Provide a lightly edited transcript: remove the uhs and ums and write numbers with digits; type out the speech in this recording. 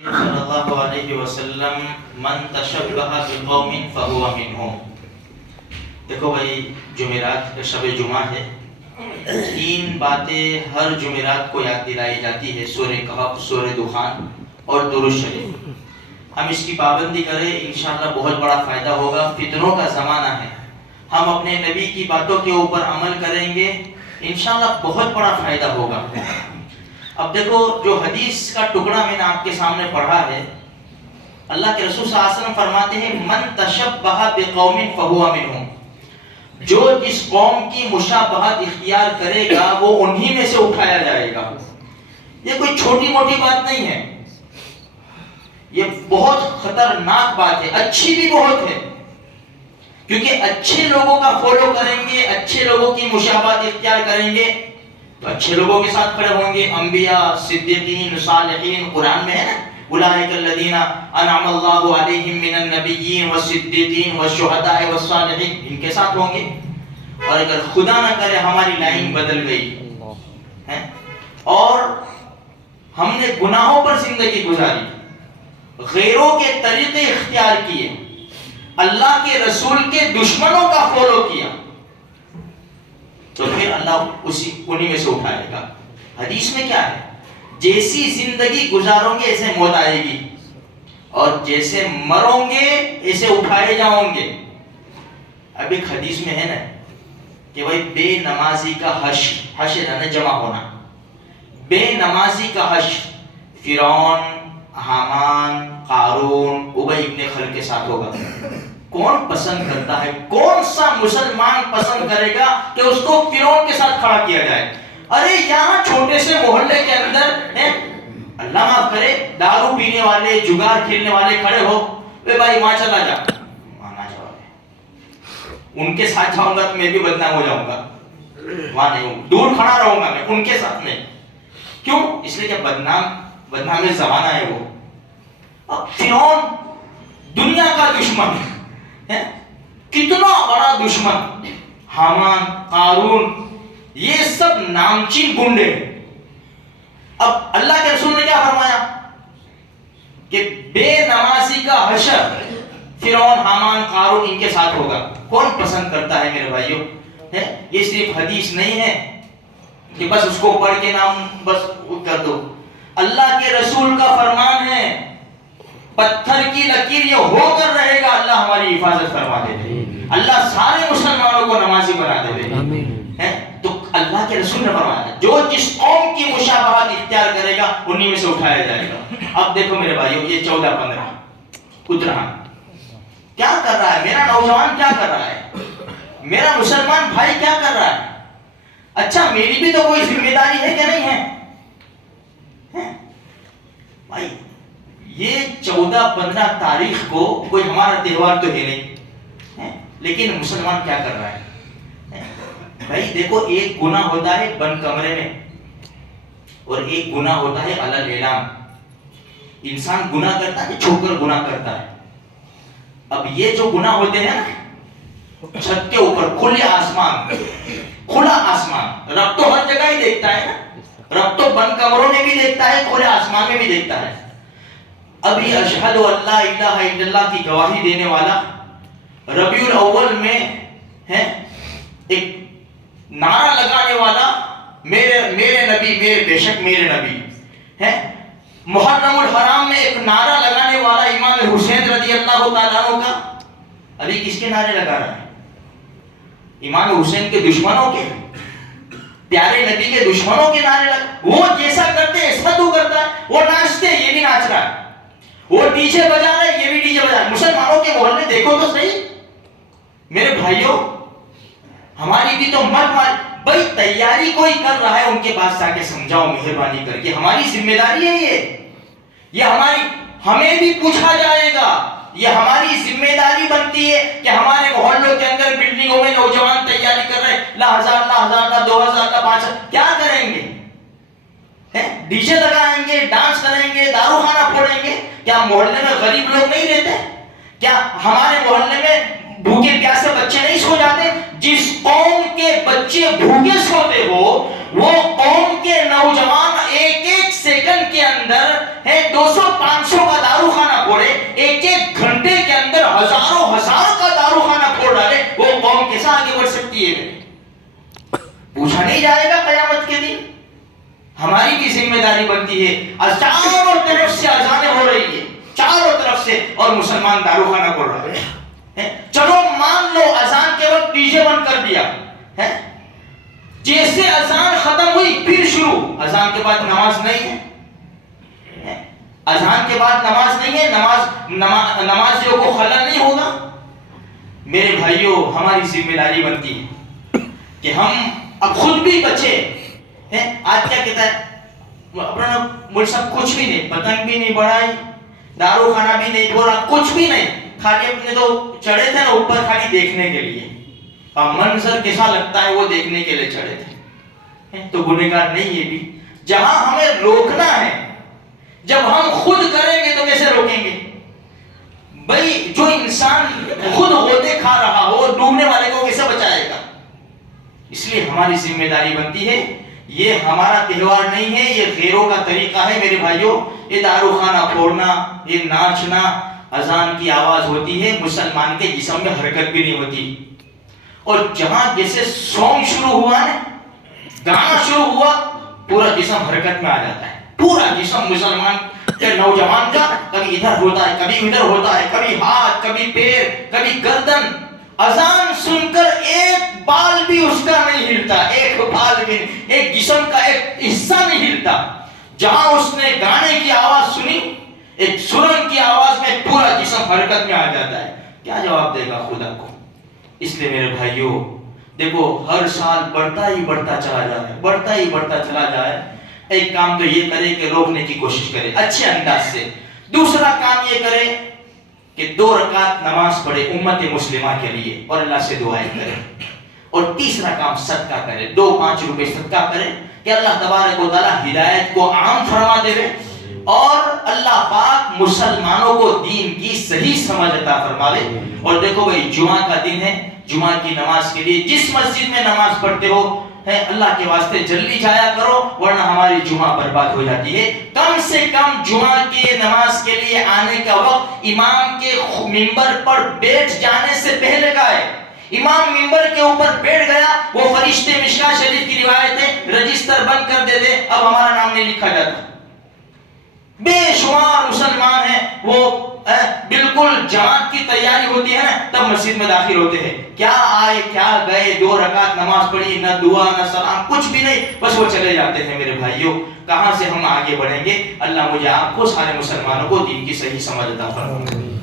صلی اللہ علیہ وسلم من تشبہ بقوم فہو منہم. دیکھو بھائی، جمعرات شب جمعہ ہے. 3 باتیں ہر جمعرات کو یاد دلائی جاتی ہے: سورہ کہف، سورہ دخان اور درود شریف. ہم اس کی پابندی کریں، انشاءاللہ بہت بڑا فائدہ ہوگا. فتنوں کا زمانہ ہے، ہم اپنے نبی کی باتوں کے اوپر عمل کریں گے، انشاءاللہ بہت بڑا فائدہ ہوگا. اب دیکھو، جو حدیث کا ٹکڑا میں نے آپ کے سامنے پڑھا ہے، اللہ کے رسول صلی اللہ علیہ وسلم فرماتے ہیں: من تشبہ بقوم فہو منہم. جو جس قوم کی مشابہت اختیار کرے گا وہ انہی میں سے اٹھایا جائے گا. یہ کوئی چھوٹی موٹی بات نہیں ہے، یہ بہت خطرناک بات ہے، اچھی بھی بہت ہے. کیونکہ اچھے لوگوں کا فالو کریں گے، اچھے لوگوں کی مشابہت اختیار کریں گے تو اچھے لوگوں کے ساتھ کھڑے ہوں گے. انبیاء، صدیقین، صالحین، قرآن میں ہے نا: اولئک الذین انعم اللہ علیہم من النبیین والصدیقین والشہداء والصالحین. ان کے ساتھ ہوں گے. اور اگر خدا نہ کرے ہماری لائن بدل گئی اور ہم نے گناہوں پر زندگی گزاری، غیروں کے طریقے اختیار کیے، اللہ کے رسول کے دشمنوں کا فالو کیا، تو پھر اللہ انہی میں سے اٹھائے گا. حدیث میں کیا ہے؟ جیسی زندگی گزارو گے ایسے موت آئے گی، اور جیسے مرو گے ایسے اٹھائے جاؤں گے. اب ایک حدیث میں ہے نا کہ بھائی بے نمازی کا حشر ہے نا، جمع ہونا. بے نمازی کا حشر فرعون، حامان، قارون، ابی ابن خلف کے ساتھ ہوگا. کون پسند کرتا ہے؟ کون سا مسلمان پسند کرے گا کہ اس کو فرعون کے ساتھ کھڑا کیا جائے؟ ارے یہاں چھوٹے سے محلے کے اندر اللہ معاف کرے دارو پینے والے، جگار کھیلنے والے کھڑے ہو، اے بھائی وہاں چلا جا. وہاں جاؤ، ان کے ساتھ جاؤں گا تو میں بھی بدنام ہو جاؤں گا. وہاں نہیں ہوں، دور کھڑا رہوں گا میں، ان کے ساتھ نہیں. کیوں؟ اس لیے کہ بدنام زمانہ ہے وہ. اب فرعون دنیا کا دشمن ہے، کتنا بڑا دشمن. حامان، قارون، یہ سب نامچین گنڈے. اب اللہ کے رسول نے کیا فرمایا کہ بے نمازی کا حشر فرعون، حامان، قارون ان کے ساتھ ہوگا. کون پسند کرتا ہے میرے بھائیوں؟ یہ صرف حدیث نہیں ہے کہ بس اس کو پڑھ کے نام بس کر دو. اللہ کے رسول کا فرمان ہے، پتھر کی لکیر یہ ہو کر رہے گا، اللہ ہماری حفاظت فرما دے. اللہ سارے مسلمانوں کو نمازی بنا دے. تو اللہ کے رسول نے فرمایا جو جس قوم کی مشابہت اختیار کرے گا انہی میں سے اٹھایا جائے گا. اب دیکھو میرے بھائیوں، یہ 14-15 اترا کیا کر رہا ہے؟ میرا نوجوان کیا کر رہا ہے؟ میرا مسلمان بھائی کیا کر رہا ہے؟ اچھا میری بھی تو کوئی ذمہ داری ہے کہ نہیں ہے بھائی؟ یہ 14-15 تاریخ کو کوئی ہمارا تہوار تو ہے نہیں، لیکن مسلمان کیا کر رہا ہے بھائی؟ دیکھو، ایک گناہ ہوتا ہے بند کمرے میں اور ایک گناہ ہوتا ہے علل اعلان. انسان گناہ کرتا ہے، چھپ کر گناہ کرتا ہے. اب یہ جو گناہ ہوتے ہیں نا، چھت کے اوپر کھلا آسمان، رب تو ہر جگہ ہی دیکھتا ہے نا. رب تو بند کمروں میں بھی دیکھتا ہے، کھلے آسمان میں بھی دیکھتا ہے. ابھی اشہد ان لا الہ الا اللہ کی گواہی دینے والا ربیع الاول میں ہے، ایک نعرہ لگانے والا میرے نبی، بے شک میرے نبی ہے. محرم الحرام میں ایک نعرہ لگانے والا امام حسین رضی اللہ تعالیٰ عنہ کا. ابھی کس کے نعرے لگا رہا ہے؟ امام حسین کے دشمنوں کے، پیارے نبی کے دشمنوں کے نعرے لگا. وہ جیسا کرتے ایسا تو کرتا ہے. وہ ناچتے یہ بھی ناچ رہا ہے، وہ ڈی جے بجا رہے یہ بھی ڈی جے بجا رہا ہے. مسلمانوں کے محلے دیکھو تو صحیح میرے بھائیوں. ہماری بھی تو مت مار بھائی، تیاری کوئی کر رہا ہے ان کے پاس جا کے سمجھاؤ مہربانی کر کے. ہماری ذمہ داری ہے یہ ہمیں بھی پوچھا جائے گا. یہ ہماری ذمہ داری بنتی ہے کہ ہمارے محلوں کے اندر بلڈنگوں میں نوجوان تیاری کر رہے ہیں، لا 2,000 لا 5,000 کیا کریں گے؟ ڈی جے لگائیں گے، ڈانس کریں گے، دارو خانہ پھوڑیں گے. کیا محلے میں غریب لوگ نہیں رہتے؟ کیا ہمارے محلے میں بھوکے پیاسے بچے نہیں سو جاتے؟ جس قوم کے بچے بھوکے سوتے ہو وہ قوم کے نوجوان ایک سیکنڈ کے اندر 200-500 پوچھا نہیں جائے گا قیامت کے دن. ہماری بھی ذمہ داری بنتی ہے. چاروں طرف سے اذانیں ہو رہی ہے, چاروں طرف سے, اور مسلمان دارو خانہ کھول رہا ہے. چلو مان لو اذان کے وقت ڈی جے بند کر دیا ہے, جیسے اذان ختم ہوئی پھر شروع. اذان کے بعد نماز نہیں ہے, اذان کے بعد نماز نہیں ہے, نمازیوں کو خلل نہیں ہوگا. میرے بھائیوں, ہماری ذمہ داری بنتی ہے کہ ہم اب خود بھی بچے. آج کیا کہتا ہے اپنا ملک سب کچھ بھی نہیں, پتنگ بھی نہیں بڑھائی, دارو خانہ بھی نہیں کھولا, کچھ بھی نہیں, خالی اپنے تو چڑھے تھے نا اوپر خالی دیکھنے کے لیے. اور منظر کیسا لگتا ہے وہ دیکھنے کے لیے چڑھے تھے. تو گنہگار نہیں ہے بھی. جہاں ہمیں روکنا ہے, جب ہم خود کریں گے تو کیسے روکیں گے بھائی؟ جو انسان خود ہوتے کھا رہا ہو, ڈوبنے والے کو کیسے بچائے گا؟ اس لیے ہماری ذمہ داری بنتی ہے. یہ ہمارا تہوار نہیں ہے, یہ غیروں کا طریقہ ہے میرے بھائیوں. یہ دارو خانہ پھوڑنا, یہ ناچنا, اذان کی آواز ہوتی ہے, مسلمان کے جسم میں حرکت بھی نہیں ہوتی. اور جہاں جیسے سانگ شروع ہوا نا, گانا شروع ہوا, پورا جسم حرکت میں آ جاتا ہے. پورا جسم مسلمان کے نوجوان کا کبھی ادھر ہوتا ہے, کبھی ادھر ہوتا ہے, کبھی ہاتھ, کبھی پیر, کبھی گردن. اذان سن کر ایک بال بھی اس کا نہیں ہلتا, ایک بال بھی, ایک جسم کا ایک حصہ نہیں ہلتا. جہاں اس نے گانے کی آواز سنی, ایک سرن کی آواز میں پورا جسم حرکت میں آ جاتا ہے. کیا جواب دے گا خدا کو؟ اس لیے میرے بھائیوں دیکھو, ہر سال بڑھتا ہی بڑھتا چلا جائے, بڑھتا ہی بڑھتا چلا جائے. ایک کام تو یہ کرے کہ روکنے کی کوشش کرے اچھے انداز سے. دوسرا کام یہ کرے کہ 2 رکعت نماز پڑھے امت مسلمہ کے لیے اور اللہ سے دعائیں کرے. اور تیسرا کام صدقہ کرے, 2-5 روپے صدقہ کرے کہ اللہ تبارک و تعالی ہدایت کو عام فرما دے, اور اللہ پاک مسلمانوں کو دین کی صحیح سمجھ عطا فرماوے. اور دیکھو بھائی, جمعہ کا دن ہے, جمعہ کی نماز کے لیے جس مسجد میں نماز پڑھتے ہو اللہ کے واسطے جلدی جایا کرو, ورنہ ہماری جمعہ برباد ہو جاتی ہے. کم سے کم جمعہ کی نماز کے لیے آنے کا وقت امام کے منبر پر بیٹھ جانے سے پہلے کا ہے. امام منبر کے اوپر بیٹھ گیا, وہ فرشتے مشکاۃ شریف کی روایت ہے رجسٹر بند کر دیتے, اب ہمارا نام نہیں لکھا جاتا. بے شمار مسلمان ہیں وہ بالکل جماعت کی تیاری ہوتی ہے نا تب مسجد میں داخل ہوتے ہیں. کیا آئے کیا گئے, 2 رکعت نماز پڑھی, نہ دعا نہ سلام, کچھ بھی نہیں, بس وہ چلے جاتے ہیں. میرے بھائیوں, کہاں سے ہم آگے بڑھیں گے؟ اللہ مجھے آپ کو سارے مسلمانوں کو دین کی صحیح سمجھ عطا فرمائے.